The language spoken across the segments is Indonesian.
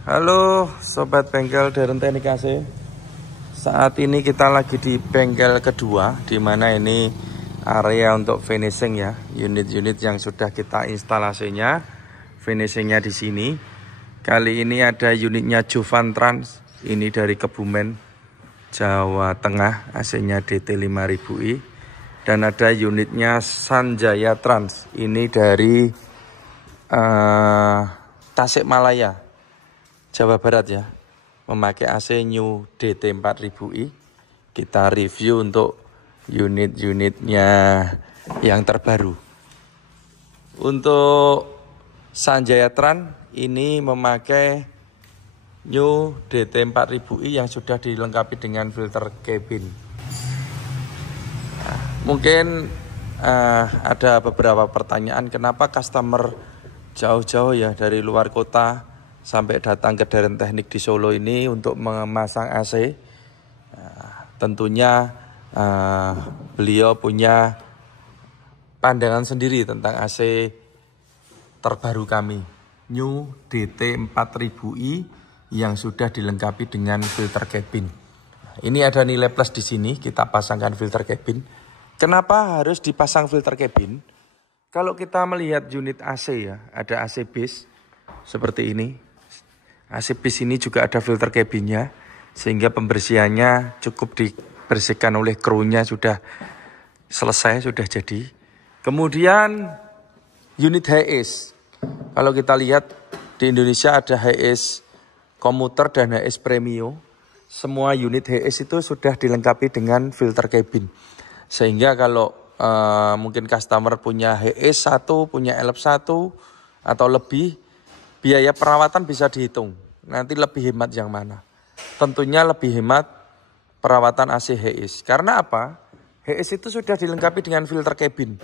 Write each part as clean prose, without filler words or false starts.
Halo Sobat Bengkel Deren Teknik AC. Saat ini kita lagi di bengkel kedua, di mana ini area untuk finishing ya. Unit-unit yang sudah kita instalasinya, finishingnya di sini. Kali ini ada unitnya Jovan Trans, ini dari Kebumen, Jawa Tengah, AC-nya DT5000i. Dan ada unitnya Sanjaya Trans, ini dari Tasikmalaya, Jawa Barat ya, memakai AC New DT4000i. Kita review untuk unit-unitnya yang terbaru. Untuk Sanjaya Trans ini memakai New DT4000i yang sudah dilengkapi dengan filter cabin. Mungkin ada beberapa pertanyaan, kenapa customer jauh-jauh ya dari luar kota sampai datang ke Deren Teknik di Solo ini untuk memasang AC. Tentunya beliau punya pandangan sendiri tentang AC terbaru kami, New DT4000i yang sudah dilengkapi dengan filter cabin. Ini ada nilai plus di sini, kita pasangkan filter cabin. Kenapa harus dipasang filter cabin? Kalau kita melihat unit AC ya, ada AC base seperti ini. AC base ini juga ada filter cabinnya, sehingga pembersihannya cukup dibersihkan oleh krunya sudah selesai, sudah jadi. Kemudian unit HS. Kalau kita lihat di Indonesia ada HS komuter dan HS premium. Semua unit HS itu sudah dilengkapi dengan filter cabin. Sehingga kalau mungkin customer punya HS1, punya LF1 atau lebih, biaya perawatan bisa dihitung. Nanti lebih hemat yang mana? Tentunya lebih hemat perawatan AC HS. Karena apa? HS itu sudah dilengkapi dengan filter cabin.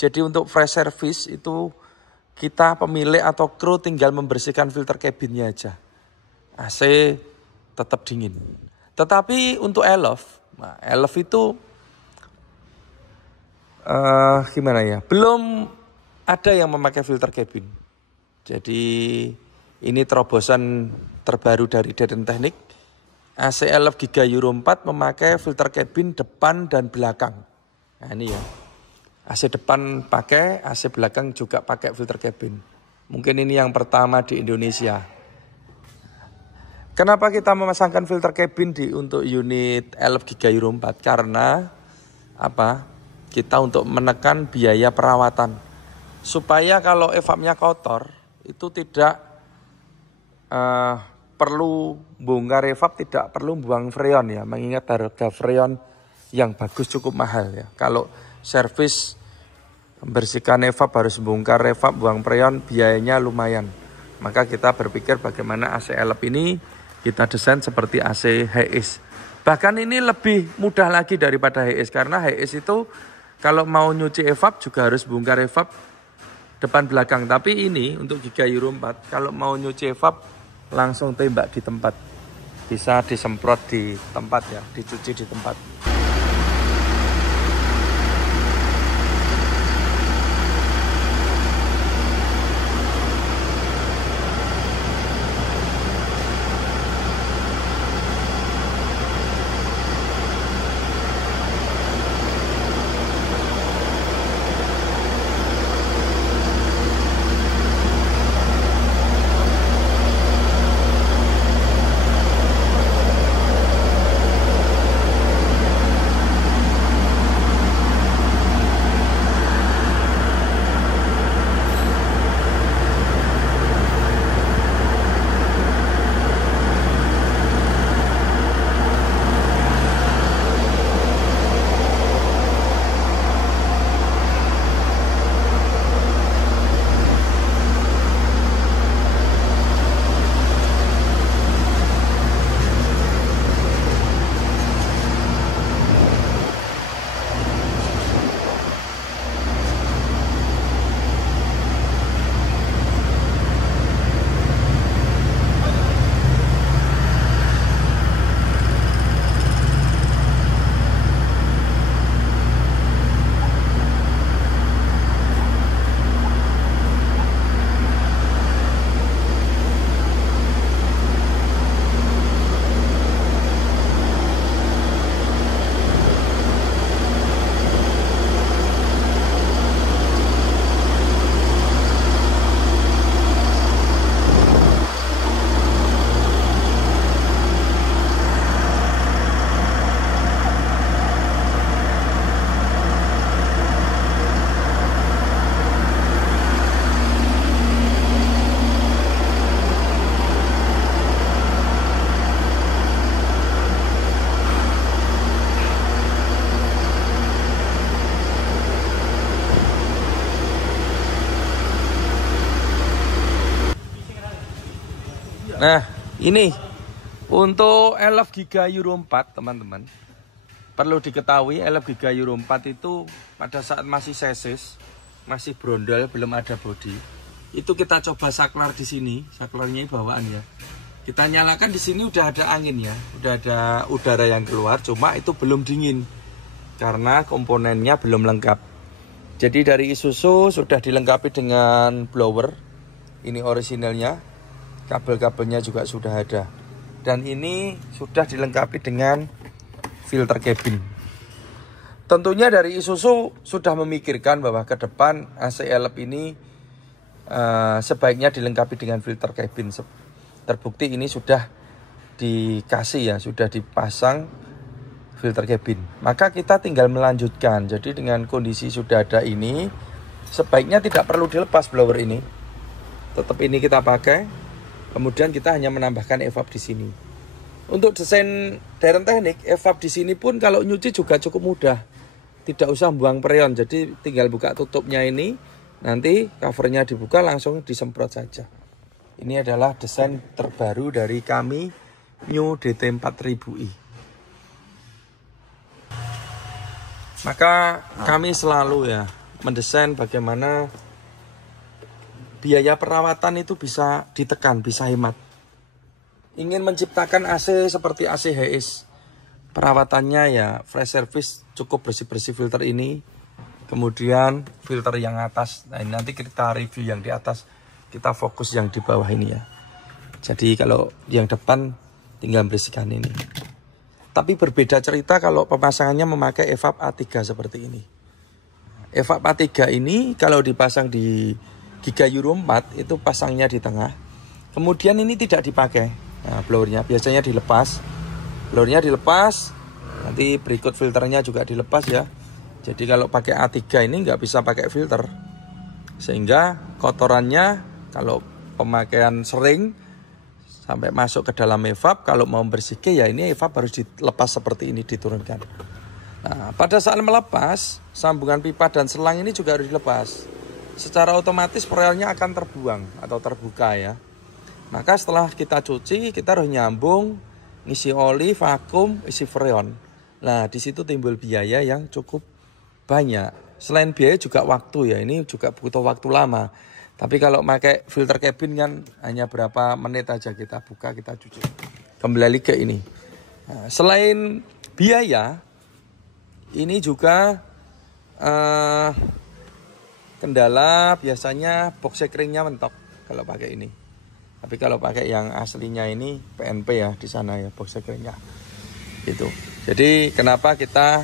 Jadi untuk fresh service itu kita pemilik atau kru tinggal membersihkan filter cabinnya aja. AC tetap dingin. Tetapi untuk LF, nah LF itu gimana ya, belum ada yang memakai filter cabin. Jadi ini terobosan terbaru dari Deren Teknik. AC LF Giga Euro 4 memakai filter cabin depan dan belakang. Nah ini ya, AC depan pakai, AC belakang juga pakai filter cabin. Mungkin ini yang pertama di Indonesia. Kenapa kita memasangkan filter cabin untuk unit LF Giga Euro 4? Karena apa? Kita untuk menekan biaya perawatan. Supaya kalau evapnya kotor, itu tidak perlu bongkar evap, tidak perlu buang freon ya. Mengingat harga freon yang bagus cukup mahal ya. Kalau servis membersihkan evap harus bongkar evap, buang freon, biayanya lumayan. Maka kita berpikir bagaimana AC LF ini kita desain seperti AC HS. Bahkan ini lebih mudah lagi daripada HS, karena HS itu kalau mau nyuci evap juga harus bongkar evap depan belakang. Tapi ini untuk Giga Euro 4, kalau mau nyuci evap langsung tembak di tempat. Bisa disemprot di tempat ya, dicuci di tempat. Nah, ini untuk LF Giga Euro 4, teman-teman. Perlu diketahui LF Giga Euro 4 itu pada saat masih sesis, masih brondol, belum ada bodi. Itu kita coba saklar di sini, saklarnya bawaan ya. Kita nyalakan di sini udah ada angin ya, udah ada udara yang keluar, cuma itu belum dingin karena komponennya belum lengkap. Jadi dari Isuzu sudah dilengkapi dengan blower. Ini orisinalnya. Kabel-kabelnya juga sudah ada. Dan ini sudah dilengkapi dengan filter cabin. Tentunya dari Isuzu sudah memikirkan bahwa ke depan AC LF ini sebaiknya dilengkapi dengan filter cabin. Terbukti ini sudah dikasih ya, sudah dipasang filter cabin. Maka kita tinggal melanjutkan. Jadi dengan kondisi sudah ada ini, sebaiknya tidak perlu dilepas blower ini. Tetap ini kita pakai. Kemudian kita hanya menambahkan evap di sini. Untuk desain Daren Teknik, evap di sini pun kalau nyuci juga cukup mudah. Tidak usah buang freon. Jadi tinggal buka tutupnya ini, nanti covernya dibuka langsung disemprot saja. Ini adalah desain terbaru dari kami New DT 4000i. Maka kami selalu ya mendesain bagaimana biaya perawatan itu bisa ditekan, bisa hemat. Ingin menciptakan AC seperti AC HEIS. Perawatannya ya fresh service, cukup bersih-bersih filter ini. Kemudian filter yang atas, nah ini nanti kita review yang di atas, kita fokus yang di bawah ini ya. Jadi kalau yang depan tinggal bersihkan ini. Tapi berbeda cerita kalau pemasangannya memakai evap A3 seperti ini. Evap A3 ini kalau dipasang di Giga Euro 4 itu pasangnya di tengah. Kemudian ini tidak dipakai. Nah, blowernya biasanya dilepas. Blowernya dilepas. Nanti berikut filternya juga dilepas ya. Jadi kalau pakai A3 ini nggak bisa pakai filter. Sehingga kotorannya kalau pemakaian sering sampai masuk ke dalam evap, kalau mau bersihkan ya ini evap harus dilepas seperti ini, diturunkan. Nah, pada saat melepas, sambungan pipa dan selang ini juga harus dilepas. Secara otomatis relnya akan terbuang atau terbuka ya. Maka setelah kita cuci, kita harus nyambung, ngisi oli, vakum, isi freon. Nah, di situ timbul biaya yang cukup banyak. Selain biaya juga waktu ya, ini juga butuh waktu lama. Tapi kalau pakai filter cabin kan hanya berapa menit aja kita buka, kita cuci. Kembali ke ini. Nah, selain biaya, ini juga kendala biasanya box sekringnya mentok kalau pakai ini. Tapi kalau pakai yang aslinya ini PNP ya di sana ya box sekringnya. Gitu. Jadi kenapa kita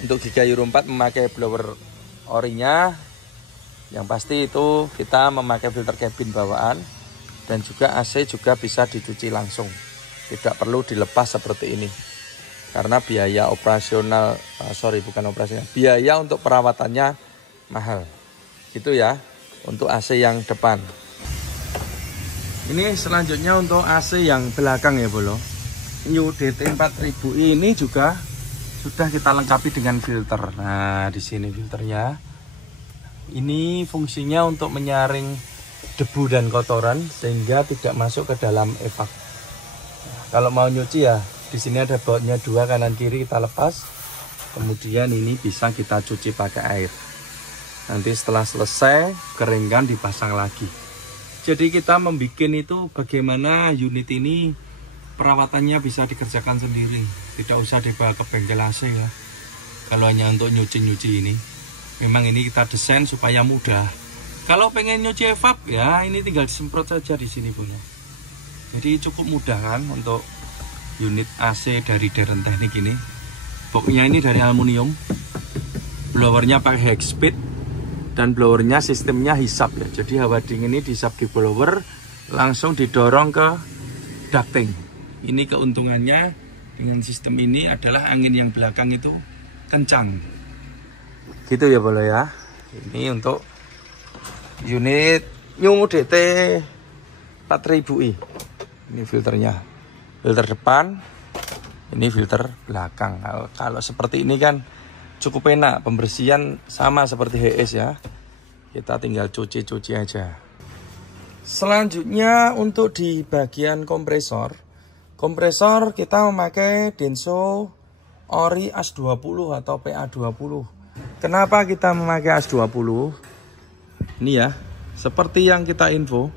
untuk Giga Euro 4 memakai blower orinya? Yang pasti itu kita memakai filter cabin bawaan dan juga AC juga bisa dicuci langsung. Tidak perlu dilepas seperti ini. Karena biaya operasional, biaya untuk perawatannya mahal. Gitu ya, untuk AC yang depan. Ini selanjutnya untuk AC yang belakang ya Bolo. New DT 4000i ini juga sudah kita lengkapi dengan filter. Nah, di sini filternya. Ini fungsinya untuk menyaring debu dan kotoran sehingga tidak masuk ke dalam evap. Kalau mau nyuci ya di sini ada bautnya dua, kanan kiri kita lepas. Kemudian ini bisa kita cuci pakai air. Nanti setelah selesai keringkan dipasang lagi. Jadi kita membuat itu bagaimana unit ini perawatannya bisa dikerjakan sendiri. Tidak usah dibawa ke bengkel AC ya. Kalau hanya untuk nyuci-nyuci ini. Memang ini kita desain supaya mudah. Kalau pengen nyuci evap ya ini tinggal disemprot saja di sini punya. Jadi cukup mudah kan untuk unit AC dari Daren Teknik ini. Boxnya ini dari aluminium. Blowernya pakai high speed dan blowernya sistemnya hisap ya. Jadi hawa dingin ini dihisap di blower langsung didorong ke ducting. Ini keuntungannya dengan sistem ini adalah angin yang belakang itu kencang. Gitu ya Bolo ya. Ini untuk unit New DT 4000i. Ini filternya. Filter depan, ini filter belakang. Kalau seperti ini kan cukup enak, pembersihan sama seperti HEIS ya. Kita tinggal cuci-cuci aja. Selanjutnya untuk di bagian kompresor kita memakai Denso Ori AS20 atau PA20. Kenapa kita memakai AS20? Ini ya, seperti yang kita info,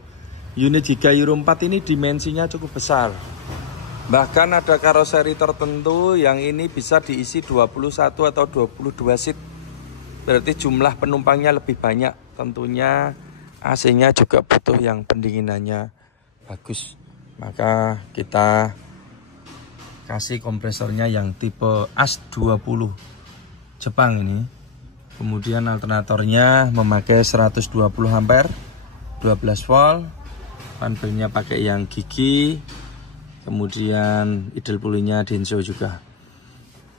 unit Giga Euro 4 ini dimensinya cukup besar. Bahkan ada karoseri tertentu yang ini bisa diisi 21 atau 22 seat. Berarti jumlah penumpangnya lebih banyak. Tentunya AC-nya juga butuh yang pendinginannya bagus. Maka kita kasih kompresornya yang tipe AS20 Jepang ini. Kemudian alternatornya memakai 120 ampere, 12 volt. Fanbelnya pakai yang Gigi. Kemudian idle pulley-nya Denso juga.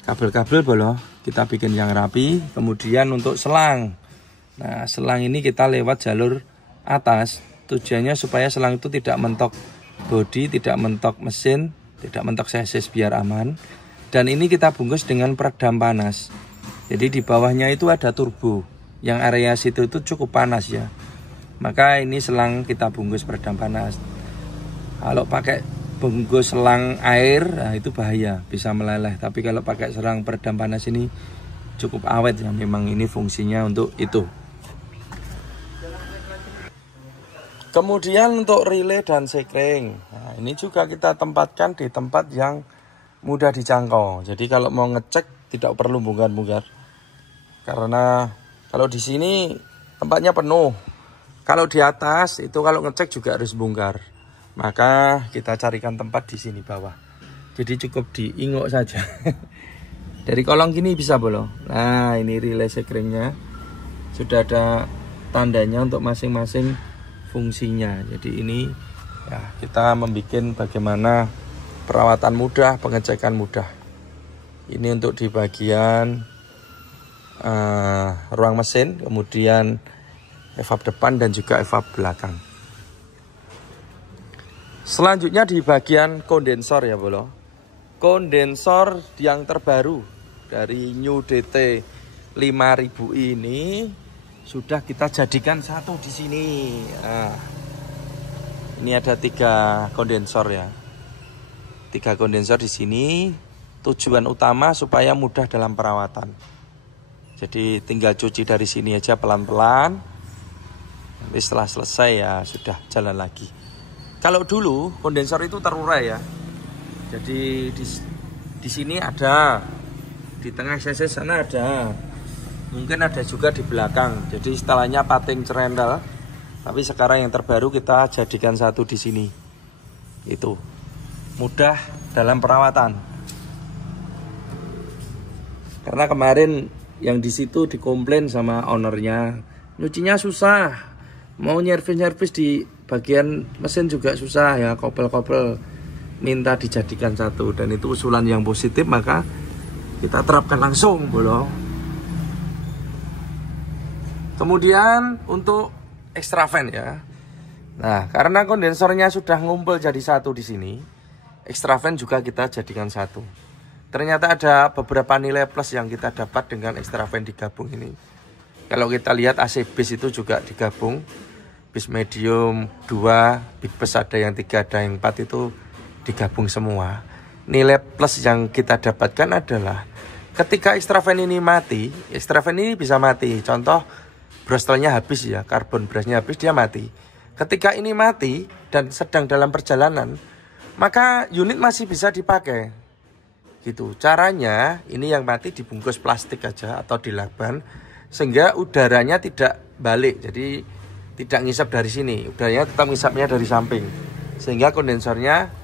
Kabel-kabel boleh kita bikin yang rapi. Kemudian untuk selang. Nah, selang ini kita lewat jalur atas. Tujuannya supaya selang itu tidak mentok bodi, tidak mentok mesin, tidak mentok chassis biar aman. Dan ini kita bungkus dengan peredam panas. Jadi di bawahnya itu ada turbo. Yang area situ itu cukup panas ya. Maka ini selang kita bungkus peredam panas. Kalau pakai bungkus selang air, nah itu bahaya, bisa meleleh. Tapi kalau pakai selang peredam panas ini cukup awet ya. Memang ini fungsinya untuk itu. Kemudian untuk relay dan sekring, nah ini juga kita tempatkan di tempat yang mudah dijangkau. Jadi kalau mau ngecek tidak perlu bongkar-bongkar. Karena kalau di sini tempatnya penuh. Kalau di atas itu kalau ngecek juga harus bongkar. Maka kita carikan tempat di sini bawah. Jadi cukup diingok saja. Dari kolong gini bisa belum? Nah ini relay sekringnya. Sudah ada tandanya untuk masing-masing fungsinya. Jadi ini ya, kita membuat bagaimana perawatan mudah, pengecekan mudah. Ini untuk di bagian ruang mesin, kemudian evap depan dan juga evap belakang. Selanjutnya di bagian kondensor ya bolo. Kondensor yang terbaru dari New DT 5000 ini sudah kita jadikan satu di sini. Nah, ini ada 3 kondensor ya. 3 kondensor di sini. Tujuan utama supaya mudah dalam perawatan. Jadi tinggal cuci dari sini aja pelan-pelan. Nanti setelah selesai ya sudah jalan lagi. Kalau dulu kondensor itu terurai ya. Jadi di sini ada, di tengah sisi sana ada. Mungkin ada juga di belakang. Jadi istilahnya pating cerendel. Tapi sekarang yang terbaru kita jadikan satu di sini. Itu mudah dalam perawatan. Karena kemarin yang di situ dikomplain sama ownernya, nyucinya susah. Mau nyervis di bagian mesin juga susah ya, kopel-kopel. Minta dijadikan satu dan itu usulan yang positif, maka kita terapkan langsung, bolo. Kemudian untuk extra fan ya. Nah, karena kondensornya sudah ngumpul jadi satu di sini, extra fan juga kita jadikan satu. Ternyata ada beberapa nilai plus yang kita dapat dengan extra fan digabung ini. Kalau kita lihat AC base itu juga digabung. Base medium 2, big base ada yang 3, ada yang 4 itu digabung semua. Nilai plus yang kita dapatkan adalah ketika extra fan ini mati, extra fan ini bisa mati. Contoh brustelnya habis ya, karbon brusnya habis, dia mati. Ketika ini mati dan sedang dalam perjalanan, maka unit masih bisa dipakai. Gitu. Caranya ini yang mati dibungkus plastik aja atau dilakban sehingga udaranya tidak balik. Jadi tidak ngisap dari sini, udaranya tetap ngisapnya dari samping. Sehingga kondensornya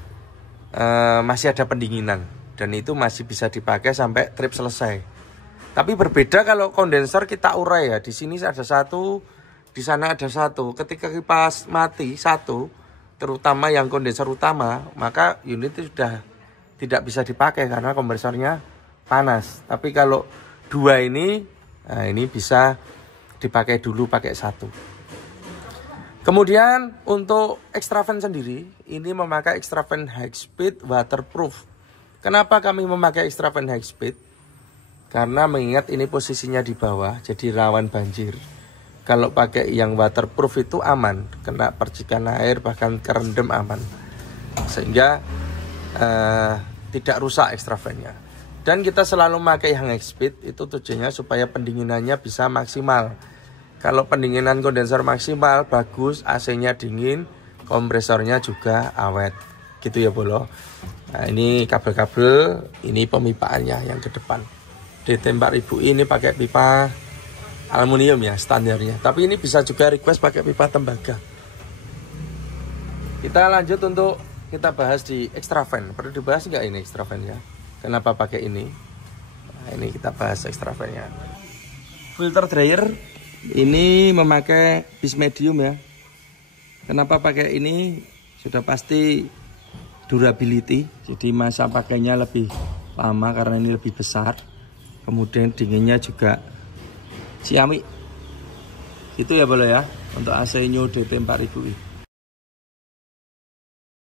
masih ada pendinginan dan itu masih bisa dipakai sampai trip selesai. Tapi berbeda kalau kondensor kita urai ya. Di sini ada satu, di sana ada satu. Ketika kipas mati satu, terutama yang kondensor utama, maka unit itu sudah tidak bisa dipakai karena kompresornya panas. Tapi kalau dua ini, nah ini bisa dipakai dulu pakai satu. Kemudian untuk extra fan sendiri, ini memakai extra fan high speed waterproof. Kenapa kami memakai extra fan high speed? Karena mengingat ini posisinya di bawah, jadi rawan banjir. Kalau pakai yang waterproof itu aman, kena percikan air bahkan kerendam aman, sehingga tidak rusak extra fan-nya. Dan kita selalu pakai hang speed, itu tujuannya supaya pendinginannya bisa maksimal. Kalau pendinginan kondensor maksimal bagus, AC-nya dingin, kompresornya juga awet, gitu ya Bolo. Nah ini kabel-kabel, ini pemipaannya yang ke depan. DT4000 ini pakai pipa aluminium ya standarnya, tapi ini bisa juga request pakai pipa tembaga. Kita lanjut untuk kita bahas di extra fan. Perlu dibahas nggak ini extra fan ya? Kenapa pakai ini? Nah, ini kita bahas extra fan nya. Filter dryer ini memakai bis medium ya. Kenapa pakai ini? Sudah pasti durability, jadi masa pakainya lebih lama karena ini lebih besar. Kemudian dinginnya juga ciamik. Itu ya boleh ya untuk AC New DT4000.